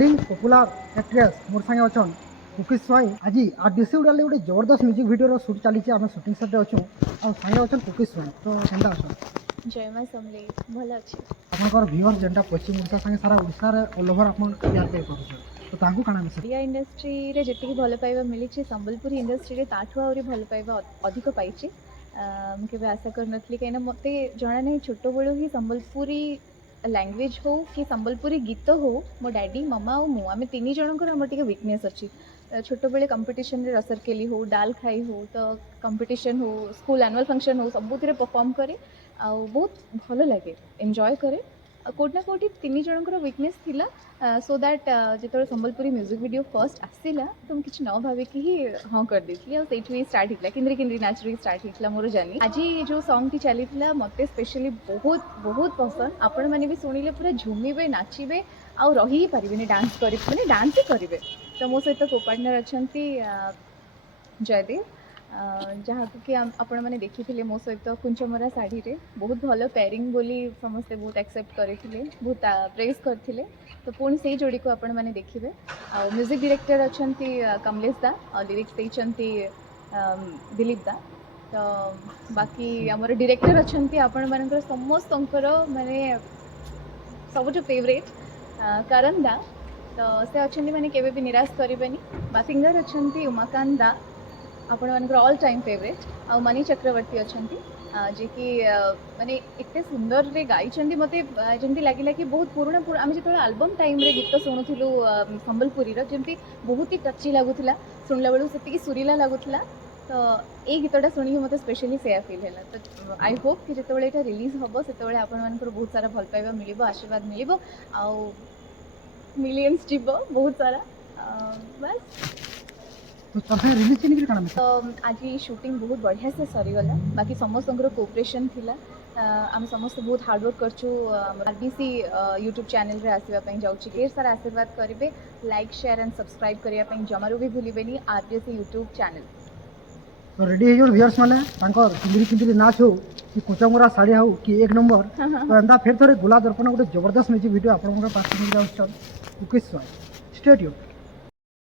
Trending popular actress मोर संगे अछन cookies स्वाई आज RDC उडाले गोटे जबरदस्त म्यूजिक वीडियो शूट चली आम शूटिंग सेट अच्छु आ संगे अछन कुकिज स्वाई तो केनता अछन जय माँ समले भल अच्छे आपनकर व्यूअर जेनटा पश्चिम ओडिशा संगे सारा ओडिशा रे ऑल ओवर आपन टीआर पे करू तो तांको काना मिस ओडिया इंडस्ट्री रे जेतिकी भल पाइबा मिली संबलपुरी इंडस्ट्री रे ताठू आहुरी भल पाइबा अधिक पाइछि मुझे आशा कर नथली कहीं मत जना नहीं छोट बड़ू ही संबलपुरी लैंग्वेज हो कि संबलपुरी गीत हो मो डैडी ममा और मु आम तीन जनकर आम टे वीकनेस अच्छी छोट बेले कंपटीशन रे रसरकेली हो डाल खाई हो तो कंपटीशन हो स्कूल एनुअल फंक्शन हो सबुथिरे परफॉर्म करे आ बहुत भल लगे एंजॉय करे कोट ना कोटी तीन जनकर वीकनेस थिला सो दैट जो संबलपुरी म्यूजिक वीडियो फर्स्ट आसला तो मुझे किसी न भाविक ही हाँ कर देती और से स्टार्ट होता किंद्री किंद्री नाच स्टार्ट होता मोर जर्नी आज जो सॉन्ग टी चली मत स्पेशली बहुत बहुत पसंद आपण मैंने भी शुणिले पूरा झुमिबे नाचिबे आउ रही ही पारे डांस करेंगे डांस ही करेंगे तो मो सहित को पार्टनर अच्छा जयदेव जहाँ कि आपण मैंने देखी मो सहित कुंचमरा शाढ़ी रे बहुत भल पेयरिंग बोली समस्ते बहुत एक्सेप्ट करते बहुत प्रेज करते तो पुणी से जोड़ी को आपण मैंने देखिए आ म्यूजिक डायरेक्टर अच्छा कमलेश दा और लिरिक्स देइछंती दिलीप दा तो बाकी आमर डायरेक्टर अच्छा आपण मानकर समस्त माने सब फेवरेट करण दा तो से अच्छा मैंने केवे भी निराश करें बा सिंगर अच्छा उमाकांत दा आपण मानकर ऑल टाइम फेवरेट आ मनी चक्रवर्ती अच्छा जे कि माने इतने सुंदर रे गाई मत जमी लगे कि बहुत पुराणा आम जो आलबम टाइम रे गीत शुणुलु संबलपुरी जमी बहुत ही टची लगुला शुणला बेलू से सुरीला लगुला तो ये गीतटा शुणी मत स्पेशली से फिल है तो आई होप कि जिते यहाँ रिलीज हम से आपण बहुत सारा भल पाइबा मिल आशीर्वाद मिल मिलियंस जीव बहुत सारा बस तो तबे रिलीज नहीं काना मिस तो आज शूटिंग बहुत बढ़िया से सरीगला बाकी समस्त कोऑपरेशन थिला आम समस्त बहुत हार्डवर्क करछु आरबीसी यूट्यूब चैनल रे आसीबा जाऊँगी ढेर सारा आशीर्वाद करेंगे लाइक शेयर एंड सब्सक्राइब करने जमारू भी भूलिबेनी आरबीसी यूट्यूब चैनल तो रेडी हो व्यूअर्स माने तांकर किंद्री किंद्री नाच हो कि कुचमरा साड़ी हो कि एक नंबर तो एंदा फिर थोड़े गुला दर्पण गोटे जबरदस्त म्यूजिक वीडियो आपन पास में जाउछन कुकिज स्वाई स्टे ट्यून्ड।